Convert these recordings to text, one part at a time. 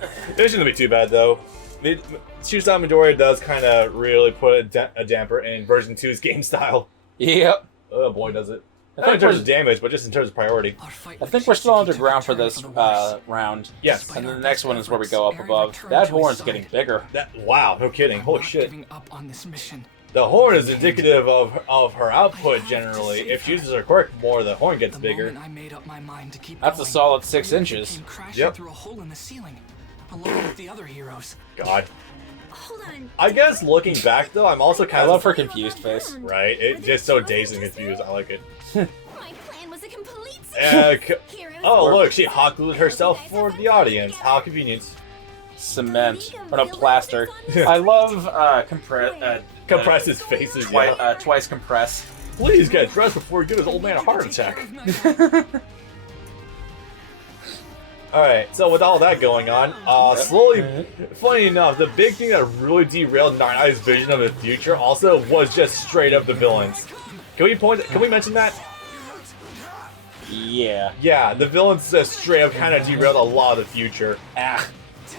It shouldn't be too bad though. Shusao Midoriya does kind of really put a damper in version 2's game style. Yep. Oh boy, does it. Not in terms of damage, but just in terms of priority. I think we're still underground for this round. Yes. And then the next one is where we go up above. That horn's getting bigger. Wow, no kidding. Holy shit. Up on this mission. The horn is indicative of her output generally. If she uses her quirk more, the horn gets bigger. I made up my mind to keep That's a solid 6 inches. Yep. Through a hole in the ceiling, along with the other heroes. God. Hold on. I guess looking back though, I'm also kind I of... love her confused face. Right? It's just so dazed and confused. I like it. My plan was a complete success. Oh, look, she hot glued herself for the audience. How convenient. Cement. Or no, plaster. I love Compress his faces, yeah. twice compress. Please get dressed before you give this old man a heart attack. Alright, so with all that going on, slowly, funny enough, the big thing that really derailed Nine Eye's vision of the future also was just straight up the villains. Can we mention that? Yeah. Yeah, the villains just straight up kind of derailed a lot of the future.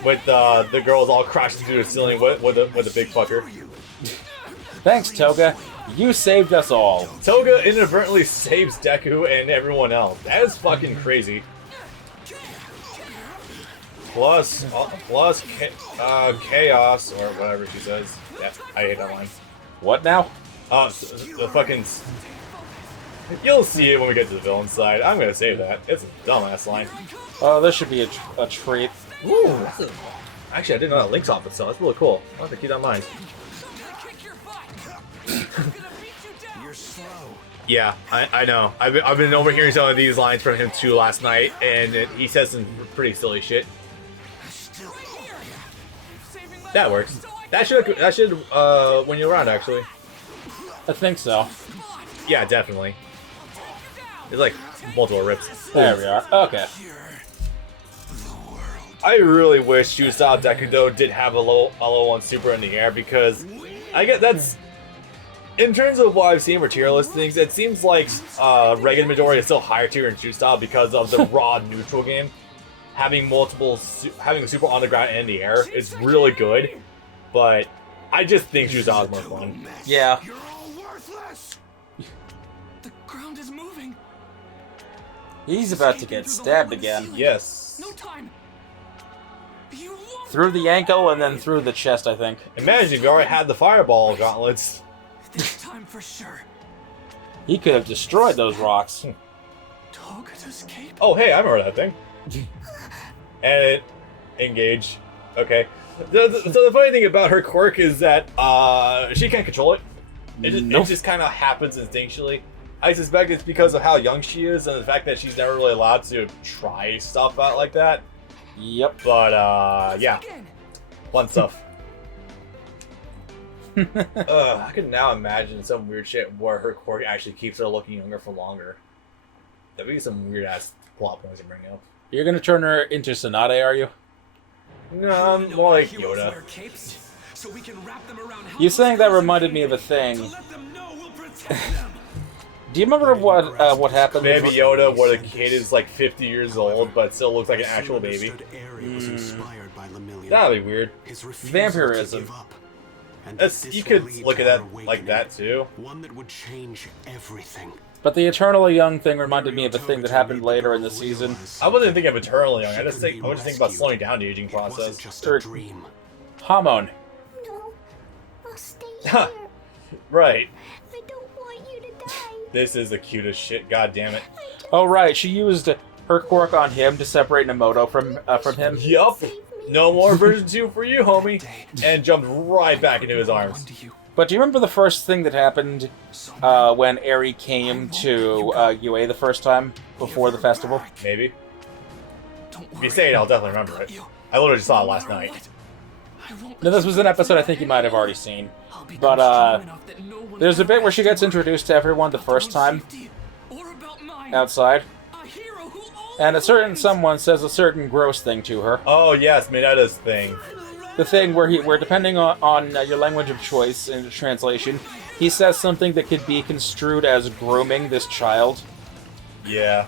With the girls all crashing through the ceiling with a big fucker. Thanks, Toga. You saved us all. Toga inadvertently saves Deku and everyone else. That is fucking crazy. Plus chaos, or whatever she says. Yeah, I hate that line. What now? The fucking... You'll see it when we get to the villain side. I'm gonna save that. It's a dumbass line. Oh, this should be a treat. Ooh, actually, I didn't know that links off itself. That's really cool. I'll have to keep that in mind. Yeah, I know. I've been overhearing some of these lines from him too last night, and he says some pretty silly shit. That works. That should win you around, actually. I think so. Yeah, definitely. It's like multiple rips. There we are. Okay. I really wish Shusao Dekudo did have a low 1 super in the air, because I get that's... In terms of what I've seen materialist things, it seems like Regan Midoriya is still higher tier in Shusao because of the raw neutral game. Having a super on the ground and in the air is really good, but I just think Shusao is more fun. Yeah. You're all worthless. The ground is moving. He's about to get stabbed again. Yes. No time. You won't. Through the ankle and then through the chest, I think. Imagine if you already had the fireball gauntlets. This time for sure. He could have destroyed those rocks. Toga's escape. Oh, hey, I remember that thing. And engage. Okay. So the funny thing about her quirk is that she can't control it. It just kind of happens instinctually. I suspect it's because of how young she is and the fact that she's never really allowed to try stuff out like that. Yep. But yeah, fun stuff. I can now imagine some weird shit where her quirk actually keeps her looking younger for longer. That'd be some weird ass plot points to bring up. You're gonna turn her into Tsunade, are you? No, more like Yoda. You saying that reminded me of a thing. Do you remember what happened? Maybe Yoda, where the kid is like 50 years old, but still looks like an actual baby. That'd be weird. Vampirism. You could look at that like that too. One that would change everything. But the eternally young thing reminded me of a thing that happened later in the season. I wasn't thinking of eternally young. I was just thinking about slowing down the aging process. Just a dream. Hamon. No, I'll stay here. Right. I don't want you to die. This is the cutest shit. God damn it. Oh right, she used her quirk on him to separate Namoto from him. Yup. No more version 2 for you, homie. And jumped right back into his arms. But do you remember the first thing that happened when Eri came to UA the first time before the festival? Maybe. If you say it, I'll definitely remember it. I literally just saw it last night. No, this was an episode I think you might have already seen. But there's a bit where she gets introduced to everyone the first time outside. And a certain someone says a certain gross thing to her. Oh yes, Minetta's thing. The thing where depending on your language of choice in the translation, he says something that could be construed as grooming this child. Yeah.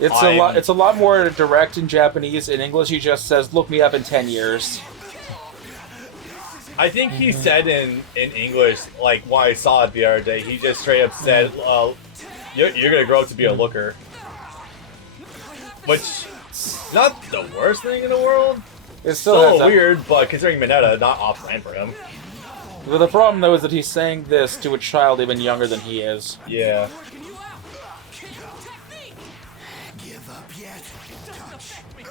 It's a lot more direct in Japanese. In English, he just says, "Look me up in 10 years." I think he said in English, like when I saw it the other day, he just straight up said, you're gonna grow up to be a looker. Which, not the worst thing in the world. It's still weird, but considering Mineta, not off-brand for him. But the problem, though, is that he's saying this to a child even younger than he is. Yeah.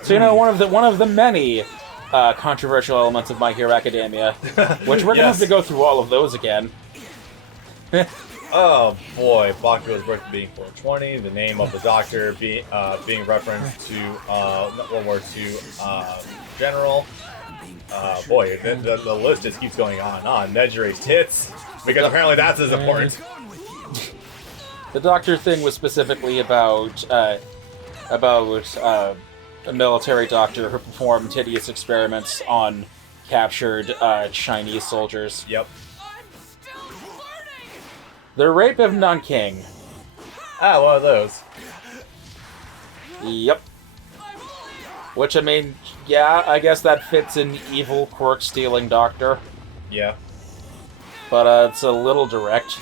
So, you know, one of the many controversial elements of My Hero Academia, which we're gonna have to go through all of those again. Oh boy, Bakugo's birthday being 420, the name of the doctor being referenced to World War II general. Boy, the list just keeps going on and on. Nejire's tits, because apparently that's as important. The doctor thing was specifically about a military doctor who performed hideous experiments on captured Chinese soldiers. Yep. The rape of Nanking. Ah, one of those. Yep. Which, I mean, yeah, I guess that fits in evil quirk-stealing doctor. Yeah. But it's a little direct.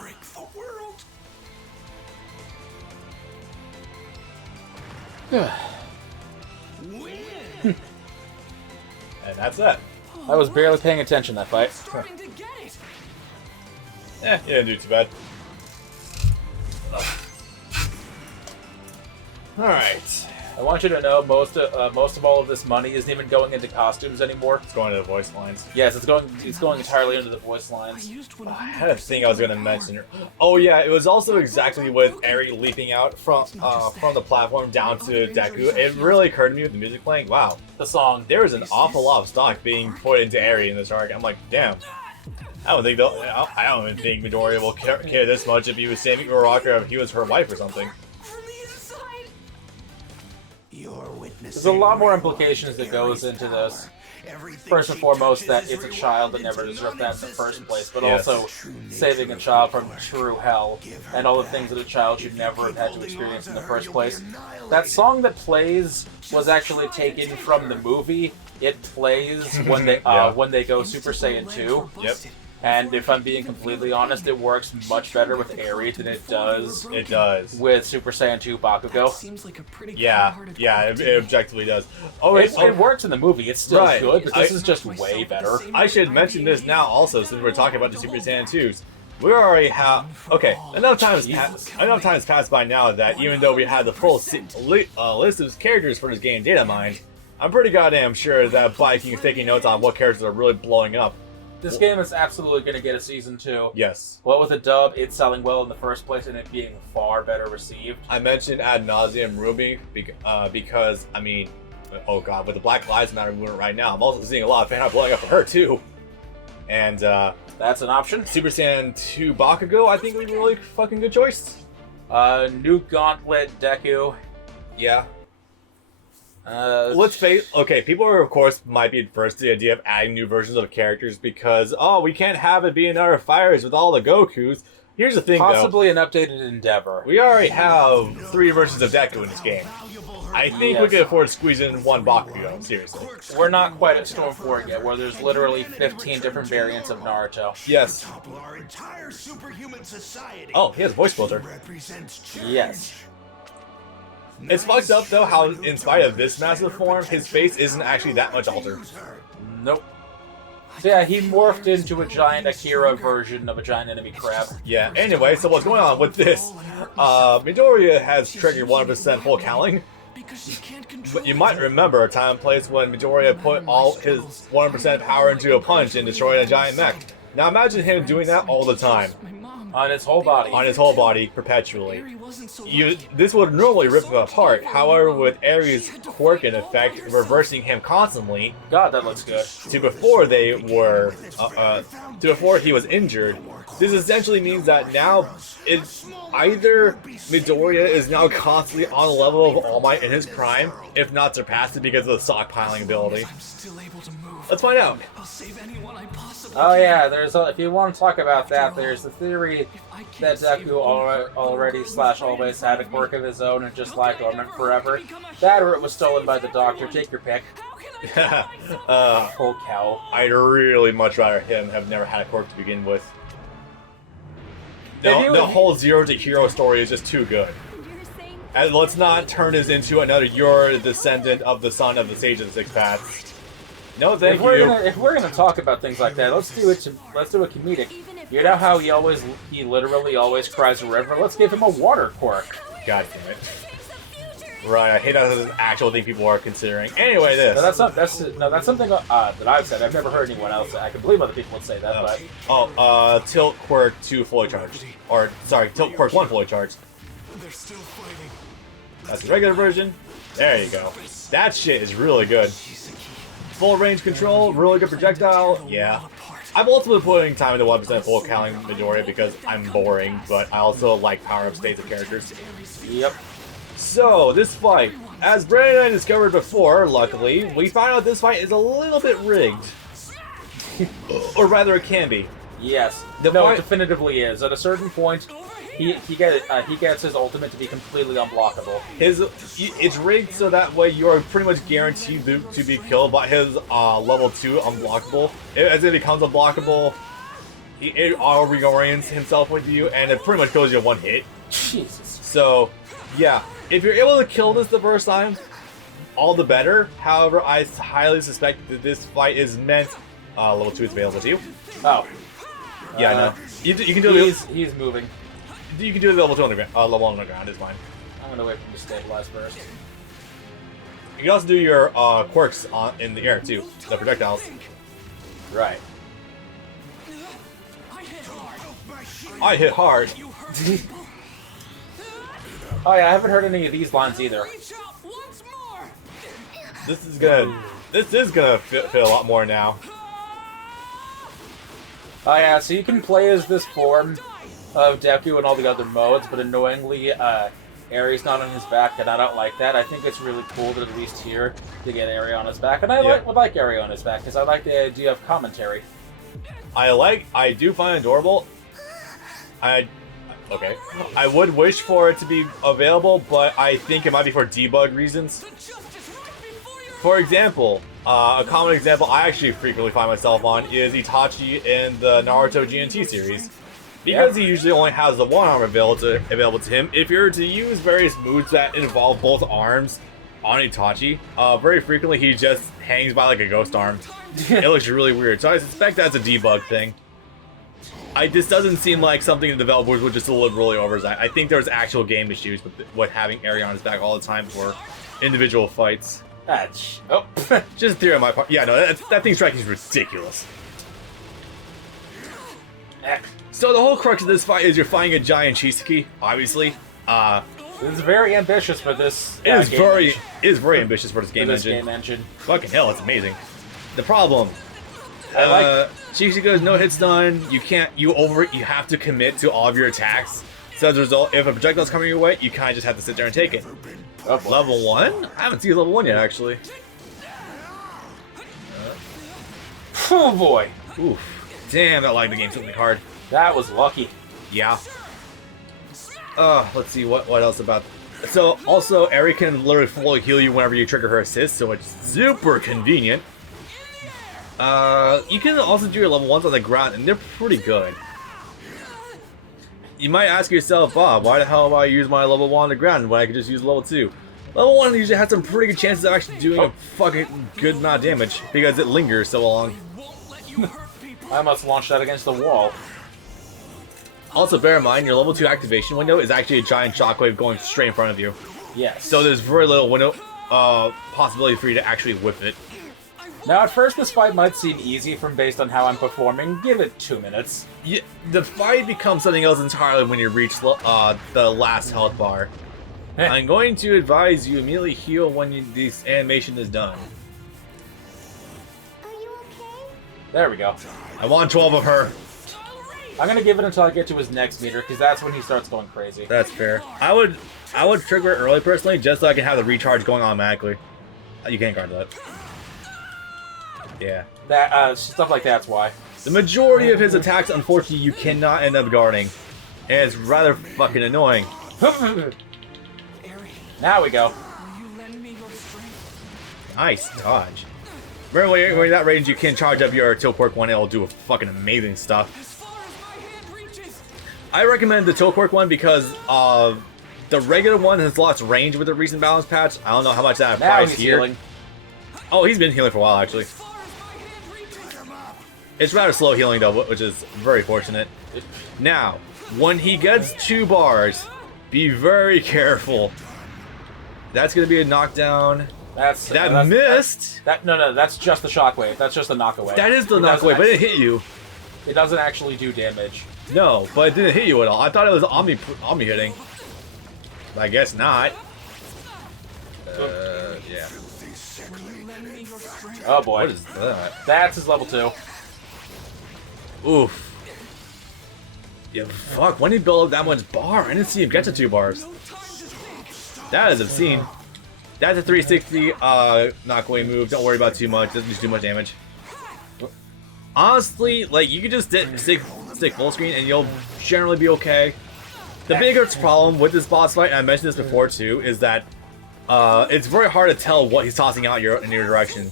Break the world. And that's that. I was barely paying attention that fight. Starting to get it. You didn't do too bad. Alright. I want you to know most of all of this money isn't even going into costumes anymore. It's going to the voice lines. Yes, it's going entirely into the voice lines. I had a thing I was going to mention. Oh yeah, it was also exactly with Eri leaping out from the platform down to Deku. It really occurred to me with the music playing. Wow, The song. there was an awful lot of stock being put into Eri in this arc. I'm like, damn. I don't even think Midoriya will care this much if he was saving Uraraka or if he was her wife or something. From the inside. You're witnessing. There's a lot more implications that goes into this. First and foremost, that it's a child that never deserved that in the first place, but Yes. also saving a child from true hell and all the things that a child should never have had to experience in the first place. That song that plays was actually taken from the movie. It plays when they when they go Super Saiyan 2. Yep. And if I'm being completely honest, it works much better with Eri than it does It does. with Super Saiyan 2 Bakugo. Seems like a pretty Yeah, it objectively does. Oh, It works in the the movie. It's still Right. good, but this is just way better. I should mention this now also, since we're talking about the Super Saiyan 2s. We already have... Okay, enough time has passed by now that even though we had the full list of characters for this game data mined, I'm pretty goddamn sure that Viking is taking notes on what characters are really blowing up. This game is absolutely going to get a season 2. Yes. What with a dub, it's selling well in the first place and it being far better received. I mentioned ad nauseum Ruby because, I mean, oh god, with the Black Lives Matter movement right now, I'm also seeing a lot of fan art blowing up for her too. And, That's an option. Super Saiyan 2 Bakugo, I think would be a really fucking good choice. New Gauntlet Deku. Yeah. Let's face people are, of course, might be adverse to the idea of adding new versions of characters because, oh, we can't have it be another Fires with all the Gokus. Here's the thing, Possibly an updated Endeavor. though. We already have 3 versions of Deku in this game. I think we can afford to squeeze in one Bakugo, seriously. We're not quite at Storm 4 yet, where there's literally 15 different variants of Naruto. Yes. Topple our entire superhuman society. Oh, he has a voice filter. Represents change. Yes. It's fucked up, though, how in spite of this massive form, his face isn't actually that much altered. Nope. So yeah, he morphed into a giant Akira version of a giant enemy crab. Yeah, anyway, so what's going on with this? Midoriya has triggered 100% full cowling. Because you can't control. But you might remember a time and place when Midoriya put all his 100% power into a punch and destroyed a giant mech. Now imagine him doing that all the time. My mom. On his whole body. On his whole body, perpetually. Eri wasn't so lucky. This would normally rip him apart, however with Eri's quirk in effect, reversing him constantly, God, that looks good. to before they were, to before he was injured, this essentially means that now it's either Midoriya is now constantly on the level of All Might in his prime, if not surpassed it because of the stockpiling ability. I'm still able to move. Let's find out. I'll save anyone I possibly Oh can. yeah, if you want to talk about that, there's the theory that Deku already / always had a quirk of his own and just lied dormant forever. That or it was stolen by the Doctor. Take your pick. Holy cow. I'd really much rather him have never had a quirk to begin with. The whole Zero to Hero story is just too good. And let's not turn this into another you're a descendant of the son of the Sage of the Six Paths. No, thank you. If we're gonna talk about things like that, let's do it comedic. You know how he literally always cries a river? Let's give him a water quirk. God damn it. Right, I hate that as an actual thing people are considering. Anyway, this. No, that's something that I've said. I've never heard anyone else say. I can believe other people would say that, but tilt quirk 2 fully charged. Or, sorry, tilt quirk 1 fully charged. They're still fighting. That's the regular version. There you go. That shit is really good. Full range control, really good projectile. Yeah. I'm ultimately putting time into 1% full counting Midoriya because I'm boring, but I also like power-up states of characters. Yep. So, this fight, as Brandon and I discovered before, luckily, we found out this fight is a little bit rigged. Or rather, it can be. Yes. The No, fight- it definitively is. At a certain point, he gets his ultimate to be completely unblockable. It's rigged so that way you are pretty much guaranteed to be killed by his level 2 unblockable. As it becomes unblockable, it auto-reorients himself with you, and it pretty much kills you in one hit. Jesus. So, yeah, if you're able to kill this the first time, all the better. However, I highly suspect that this fight is meant level 2 is available to you. Oh. Yeah, no. You can do it. He's moving. You can do it level 2 underground. Level 1 underground is fine. I'm gonna wait for him to stabilize first. You can also do your quirks in the air too, the projectiles. Right. I hit hard. Oh yeah, I haven't heard any of these lines either. This is gonna feel a lot more now. Oh yeah, so you can play as this form of Deku and all the other modes, but annoyingly, Aries not on his back, and I don't like that. I think it's really cool that at least here to get Aries on his back, and I like Aries on his back because I like the idea of commentary. I do find it adorable. I would wish for it to be available, but I think it might be for debug reasons. For example, a common example I actually frequently find myself on is Itachi in the Naruto GNT series. Because he usually only has the one arm available to him, if you're to use various moves that involve both arms on Itachi, very frequently he just hangs by like a ghost arm. It looks really weird, so I suspect that's a debug thing. This doesn't seem like something the developers would just deliberately oversight. I think there's actual game issues with having Aries on his back all the time for individual fights. Just a theory on my part. Yeah, no, that thing striking is ridiculous. So the whole crux of this fight is you're fighting a giant Chisaki, obviously. It's very ambitious for this. It is very ambitious for this game engine. Fucking hell, it's amazing. The problem, Chisaki goes no hit stun. You have to commit to all of your attacks. So as a result, if a projectile's coming your way, you kind of just have to sit there and take it. Level 1? I haven't seen level 1 yet, actually. Oh boy. Oof. Damn, that lagged the game something hard. That was lucky. Yeah. Let's see what else about. So also, Eri can literally fully heal you whenever you trigger her assist, so it's super convenient. You can also do your level 1s on the ground, and they're pretty good. You might ask yourself, Bob, why the hell do I use my level 1 on the ground when I could just use level 2? Level 1 usually has some pretty good chances of actually doing a fucking good amount of damage, because it lingers so long. I almost launched that against the wall. Also, bear in mind, your level 2 activation window is actually a giant shockwave going straight in front of you. Yes. So there's very little window possibility for you to actually whip it. Now, at first, this fight might seem easy based on how I'm performing. Give it 2 minutes. Yeah, the fight becomes something else entirely when you reach the last health bar. I'm going to advise you immediately heal when this animation is done. Are you okay? There we go. I want 12 of her. I'm gonna give it until I get to his next meter, because that's when he starts going crazy. That's fair. I would trigger it early personally, just so I can have the recharge going automatically. You can't guard that. Yeah. That stuff like that's why. The majority of his attacks, unfortunately, you cannot end up guarding. And it's rather fucking annoying. Now we go. Will you lend me your strength? Nice dodge. Remember when you're in that range, you can charge up your tilt quirk one, it'll do fucking amazing stuff. As far as my hand reaches. I recommend the tilt quirk one because the regular one has lost range with the recent balance patch. I don't know how much that Now applies he's here. healing. Oh, he's been healing for a while, actually. As far as my hand reaches. It's rather slow healing, though, which is very fortunate. Now, when he gets 2 bars, be very careful. That's going to be a knockdown. That's Missed! No, that's just the shockwave. That's just the knockaway. That is the It doesn't knockaway, but it actually- hit you. It doesn't actually do damage. No, but it didn't hit you at all. I thought it was Omni hitting. I guess not. Yeah. Will you lend me your strength? Oh boy. What is that? That's his level 2. Oof. Yeah, fuck. When did he build up that much bar? I didn't see him get to 2 bars. That is obscene. That's a 360 knockaway move. Don't worry about too much. Doesn't do much damage. Honestly, like, you can just stick full screen and you'll generally be okay. The biggest problem with this boss fight, and I mentioned this before too, is that it's very hard to tell what he's tossing out in your direction.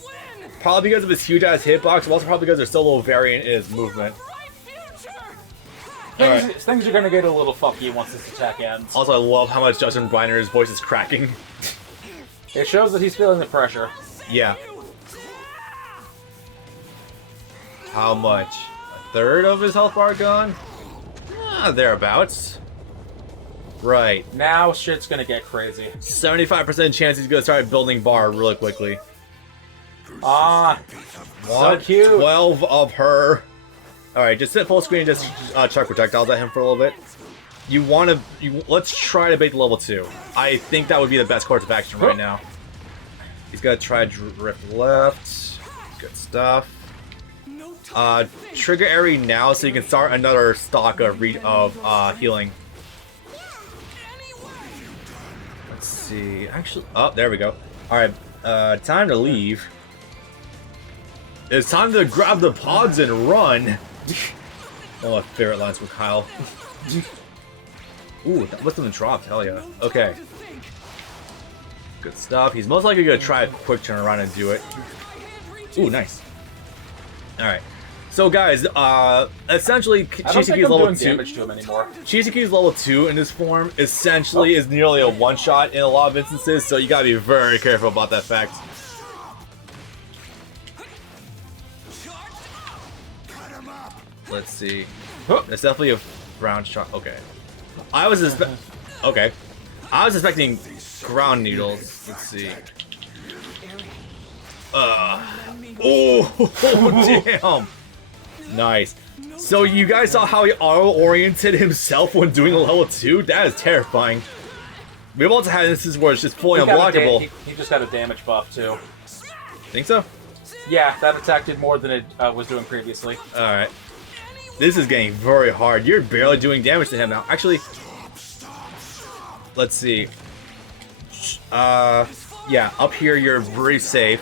Probably because of his huge ass hitbox, but also probably because there's still a little variant in his movement. Things are gonna get a little funky once this attack ends. Also, I love how much Justin Briner's voice is cracking. It shows that he's feeling the pressure. Yeah. How much? A third of his health bar gone? Thereabouts. Right. Now shit's gonna get crazy. 75% chance he's gonna start building bar really quickly. Ah, What? so cute. 12 of her. Alright, just sit full screen and just chuck projectiles at him for a little bit. Let's try to bait the level 2. I think that would be the best course of action right now. He's gonna try drift left. Good stuff. Trigger Airy now so you can start another stock of healing. Let's see. Actually, oh, there we go. Alright, time to leave. It's time to grab the pods and run. One of my favorite lines from Kyle. Ooh, that must have been dropped. Hell yeah. Okay. Good stuff. He's most likely gonna try a quick turn around and do it. Ooh, nice. Alright. So guys, essentially I don't think Chisaki's I'm level doing 2. damage to him anymore. Chisaki's level 2 in this form essentially is nearly a one-shot in a lot of instances, so you gotta be very careful about that fact. Let's see. That's definitely a ground shot. Okay. I was expecting ground needles. Let's see. Oh, damn. Nice. So you guys saw how he auto-oriented himself when doing a level 2? That is terrifying. We've also had instances where it's just fully unblockable. He just got a damage buff too. Think so? Yeah, that attack did more than it was doing previously. Alright. This is getting very hard. You're barely doing damage to him now. Actually, let's see. Yeah, up here you're very safe.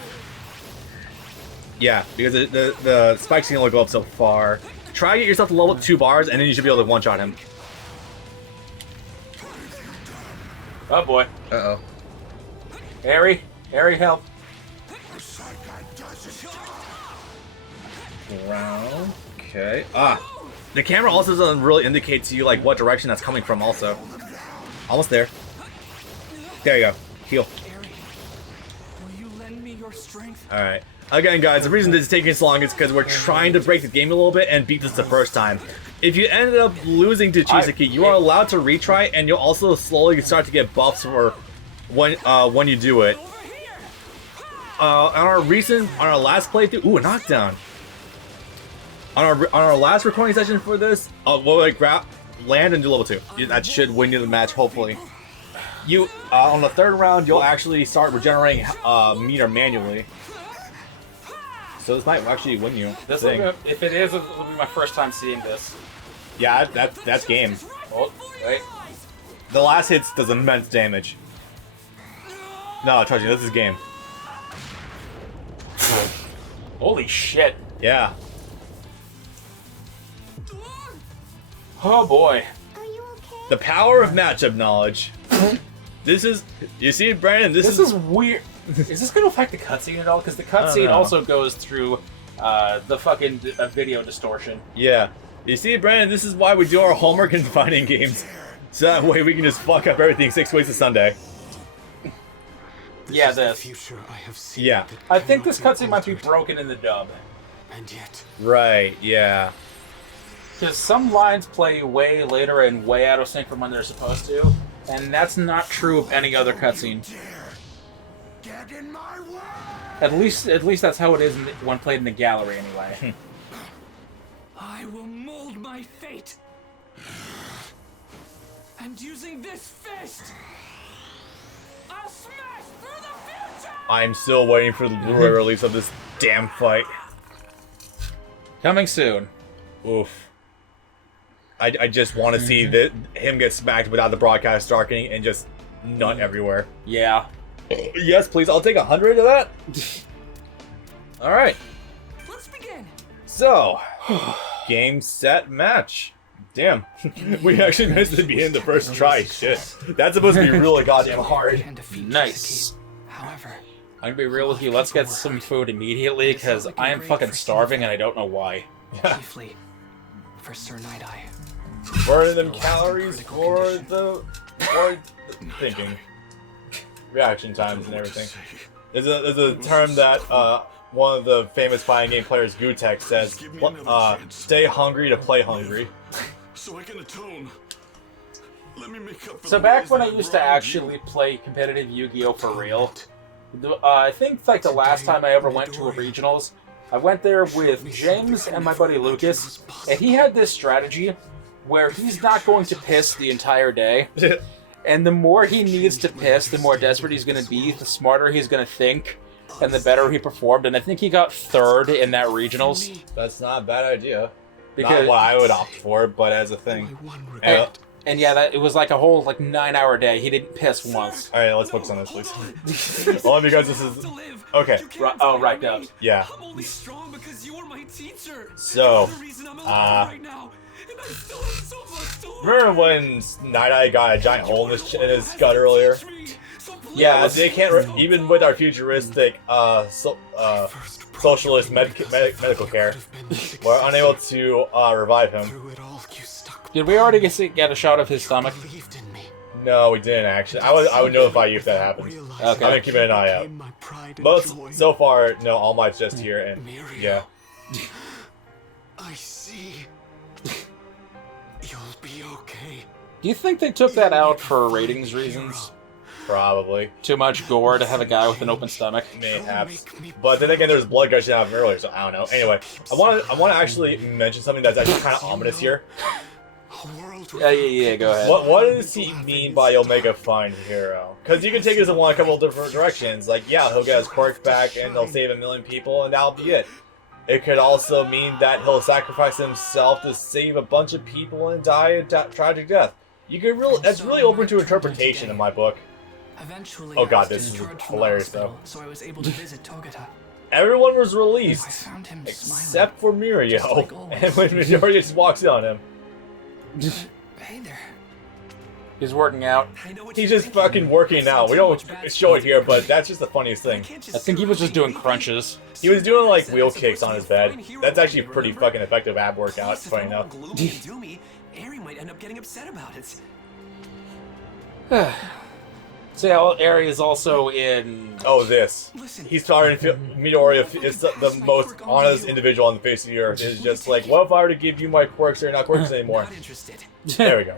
Yeah, because the spikes can only go up so far. Try to get yourself to level 2 bars, and then you should be able to one-shot him. Oh boy. Uh-oh. Airy, help. Round. Okay. The camera also doesn't really indicate to you like what direction that's coming from. Also, almost there. There you go. Heal. Will you lend me your strength? All right. Again, guys, the reason this is taking so long is because we're trying to break the game a little bit and beat this the first time. If you ended up losing to Chisaki, you are allowed to retry, and you'll also slowly start to get buffs for when you do it. On our last playthrough, ooh, a knockdown. On our last recording session for this, land and do level 2. That should win you the match, hopefully. You on the 3rd round, you'll actually start regenerating meter manually. So this might actually win you. If it is, it'll be my first time seeing this. Yeah, that's game. Oh, wait. The last hits does immense damage. No, trust me, this is game. Holy shit. Yeah. Oh boy. Are you okay? The power of matchup knowledge. This is, you see, Brandon. This is weird. Is this going to affect the cutscene at all? Because the cutscene know. also goes through the fucking video distortion. Yeah. You see, Brandon. This is why we do our homework in fighting games, so that way we can just fuck up everything 6 ways to Sunday. Yeah, is the this. future I have seen Yeah. that I think this cannot cutscene might be altered. broken in the dub. And yet, Right. Yeah. Because some lines play way later and way out of sync from when they're supposed to, and that's not true of any other cutscene. Get in my way! At least that's how it is when played in the gallery, anyway. I will mold my fate. And using this fist, I'll smash through the future! I'm still waiting for the Blu-ray release of this damn fight. Coming soon. Oof. I just want to see him get smacked without the broadcast darkening and just nut everywhere. Yeah. Yes, please. I'll take 100 of that. All right. Let's begin. So, game, set, match. Damn. We actually managed to be in the first try. Shit. That's supposed to be really goddamn hard. Can defeat Nice. Jessica. However, I'm gonna be real with you. Let's get some food immediately, because I am fucking starving and I don't know why. chiefly for Sir Night-Eye. Burning them calories for the thinking. Reaction times and everything. There's a term that one of the famous fighting game players, Gutek, says, stay hungry to play hungry. So I can atone. Let me make up for So the back ways when that I used to wronged actually play competitive Yu-Gi-Oh! For real, I think like the last time I ever went to a regionals, I went there with James and my buddy Lucas, and he had this strategy where he's not going to piss the entire day. And the more he needs to piss, the more desperate he's going to be, the smarter he's going to think, and the better he performed. And I think he got third in that regionals. That's not a bad idea. Because, Not what I would opt for, but as a thing. and yeah, it was like a whole 9-hour day. He didn't piss once. Alright, let's focus on this, please. Only because this is... Okay. Right, no. Yeah. I'm only strong because you are my teacher. So, You're the reason I'm alive right now. And I still have so much to learn. remember when Night-Eye got a giant hole in his gut earlier? Yeah, They can't, even with our futuristic socialist medical care, we're unable to revive him. Through it all, you stuck Did we already get a shot of his stomach? believed in me. No, we didn't actually. I would notify you if that happens. Realized Okay. I'm gonna keep an eye out. became my pride and But joy. so far, no, All Might's just here, and yeah. I see. You'll be okay. Do you think they took that out for ratings reasons? Probably. Too much gore to have a guy with an open stomach? Mayhaps. But then again, there's blood gushing out of him earlier, so I don't know. Anyway, I want to actually mention something that's actually kind of ominous here. A world Yeah, go ahead. What does he mean by you'll make a fine hero? Because you can take this in a couple of different directions. Like, yeah, he'll get his quirk back and he'll save 1 million people, and that'll be it. It could also mean that he'll sacrifice himself to save a bunch of people and die a tragic death. You could that's really open to interpretation in my book. Eventually, Oh I god, was this is discharged from the hilarious hospital, though. So I was able to visit Togata. Everyone was I released, found him except smiling. for Just like Mirio. always. And when Midoriya just walks in on him, Hey there. He's working out. I know what he's you're just thinking. fucking working out. We don't show it here, but that's just the funniest thing. I think he was just doing crunches. He was doing like wheel kicks on his bed. That's actually a pretty fucking effective ab workout, Plus, if funny I'm all enough. gloomy and doomy, Eri might end up getting upset about it. So yeah, Eri is also in... Oh, this. Listen, He's starting to feel Midoriya is the most honest individual on the face of the earth. It's just like, what if I were to give you my quirks? They're not quirks anymore. not interested. There we go.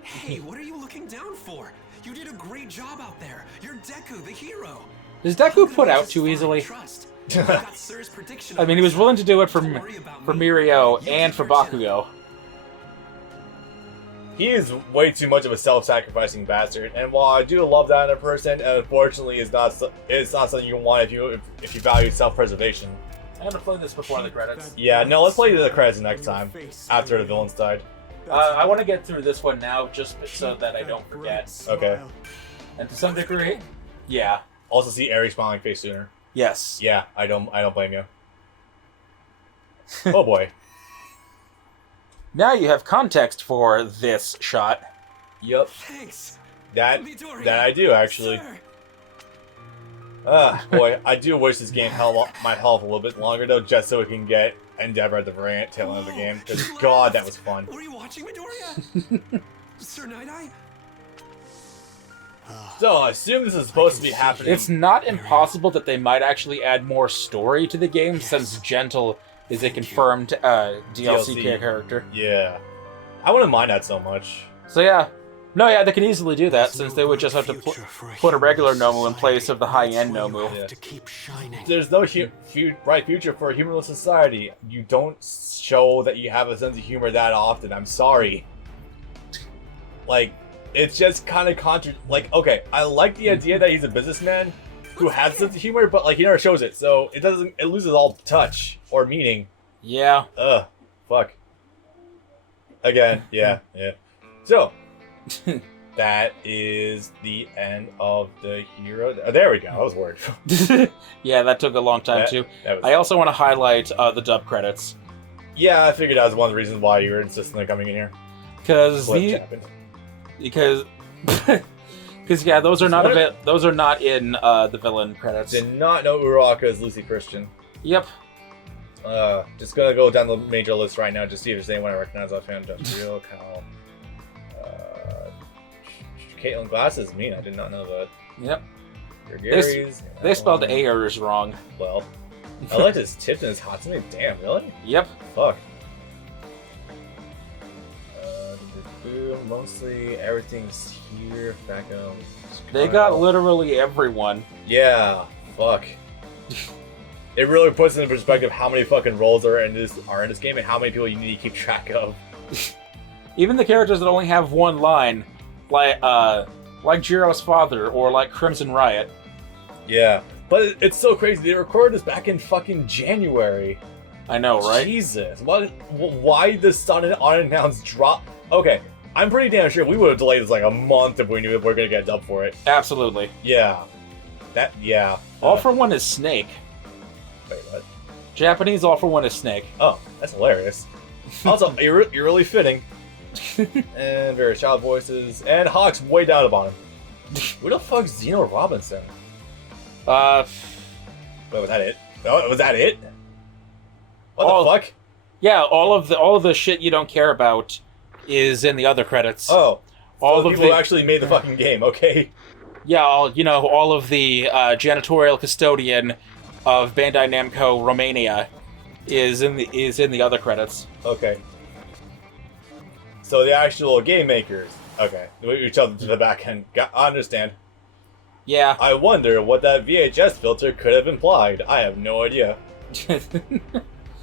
Hey, what are you looking down for? You did a great job out there. You're Deku, the hero. Is Deku put out too easily? Trust. I got Sir's prediction I mean, he was willing to do it for Don't worry about me. Mirio You and keep for your chin. Bakugo. He is way too much of a self-sacrificing bastard, and while I do love that in a person, unfortunately, it's not something you want if you value self-preservation. I'm gonna play this before the credits. Yeah, no, let's play the credits next time after the villains died. I want to get through this one now, just so that I don't forget. Okay. And to some degree, yeah. Also, see Eri's smiling face sooner. Yes. Yeah, I don't blame you. Oh boy. Now you have context for this shot. Yep. Thanks. That Midoriya, I do actually. sir. Boy, I do wish this game might help a little bit longer though, just so we can get Endeavor at the very tail end of the game. Because God, that was fun. Were you watching Midoriya? Sir Night-Eye? So I assume this is supposed to be happening. It's not impossible that they might actually add more story to the game, since Gentle is a confirmed DLC character. Yeah, I wouldn't mind that so much. So yeah. No, yeah, they can easily do that, since they would just have to put a regular Nomu in place of the high-end Nomu. Yeah. To keep shining. There's no bright future for a humorless society. You don't show that you have a sense of humor that often. I'm sorry. Like, it's just kind of like, okay, I like the idea that he's a businessman who has a sense of humor, but like he never shows it, so it loses all touch or meaning. Yeah. Ugh, fuck. Again, yeah. So, that is the end of the hero. Oh, there we go. That was weird. Yeah, that took a long time too. I also want to highlight the dub credits. Yeah, I figured that was one of the reasons why you were insisting on coming in here. Because yeah, those are not those are not in the villain credits. Did not know Uraraka is Lucy Christian. Yep. Just gonna go down the major list right now, just see if there's anyone I recognize offhand. Real Cal. Caitlin Glass is mean. I did not know that. Yep. Gary's. They spelled Ayers wrong. Well, I like his tips and his hot something. Damn, really? Yep. Fuck. Mostly everything's here. Back up. They got literally everyone. Yeah. Fuck. It really puts into perspective how many fucking roles are in this game and how many people you need to keep track of. Even the characters that only have one line, like Jiro's father or like Crimson Riot. Yeah, but it's so crazy. They recorded this back in fucking January. I know, right? Jesus, why the sudden unannounced drop? Okay, I'm pretty damn sure we would have delayed this like a month if we knew that we were gonna get a dub for it. Absolutely. Yeah, All for One is Snake. Wait, what? Japanese All for One is Snake. Oh, that's hilarious. Also, you're really fitting. And various child voices, and Hawk's way down the bottom. Who the fuck's Zeno Robinson? Wait, was that it? Oh, was that it? What the fuck? Yeah, all of the shit you don't care about is in the other credits. Oh, all the people who actually made the fucking game. Okay. Yeah, all of the janitorial custodian of Bandai Namco Romania is in the other credits. Okay. So the actual game makers. Okay. We tell them to the back end. I understand. Yeah. I wonder what that VHS filter could have implied. I have no idea.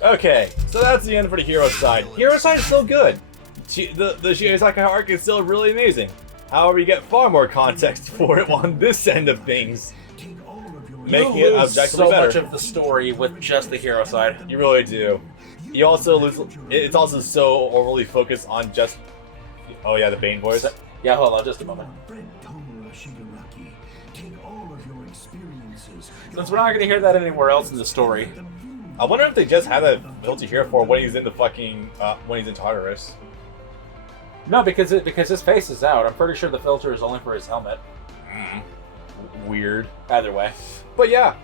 Okay, so that's the end for the hero side. Hero side is still good. The Shiozaki arc is still really amazing. However, you get far more context for it on this end of things, making it objectively so better. much of the story with just the hero side. You really do. You also lose. It's also so overly focused on just. Oh yeah, the Bane voice. Yeah, hold on, just a moment. Since we're not going to hear that anywhere else in the story. I wonder if they just had that filter here for when he's in the fucking when he's in Tartarus. No, because his face is out. I'm pretty sure the filter is only for his helmet. Weird. Either way. But yeah,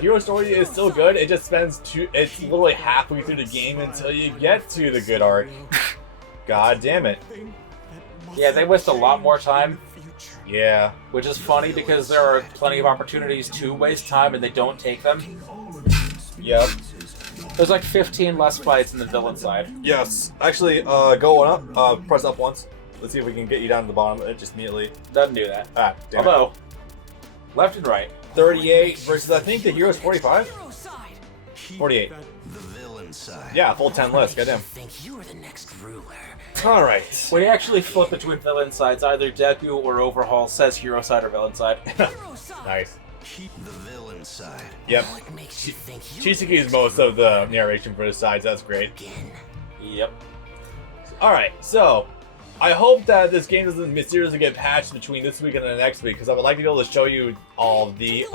Hero Story is still good. It just it's literally halfway through the game until you get to the good arc. God damn it. Yeah, they waste a lot more time. Yeah. Which is funny because there are plenty of opportunities to waste time and they don't take them. Yep. There's like 15 less fights in the villain side. Yes. Actually, go up, press up once. Let's see if we can get you down to the bottom just immediately. Doesn't do that. Ah, damn Although, left and right. 38 versus, I think the hero's 45? 48. The villain side. Yeah, full 10 list, goddamn. Think you are the next ruler. Alright. When you actually flip between villain sides, either Deku or Overhaul says hero side or villain side. Nice. Keep the villain side. Yep. What makes you think you Chishiki's most of the narration for the sides. That's great. again? Yep. Alright, so I hope that this game doesn't mysteriously get patched between this week and the next week, because I would like to be able to show you all the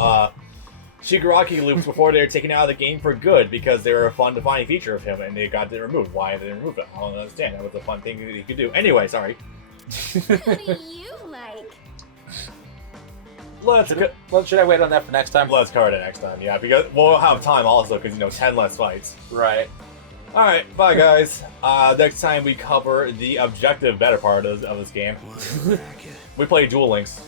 Shigaraki loops before they're taken out of the game for good, because they were a fun defining feature of him, and they got it removed. Why did they remove it? I don't understand. That was a fun thing that you could do. Anyway, sorry. Who do you like? Should I wait on that for next time? Let's cover it next time, yeah, because we'll have time also, because, 10 less fights. Right. Alright, bye guys. Next time we cover the objective better part of this game. What a racket. We play Duel Links.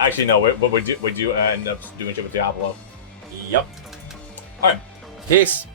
Actually, no, we do end up doing shit with Diablo. Yep. Alright. Peace.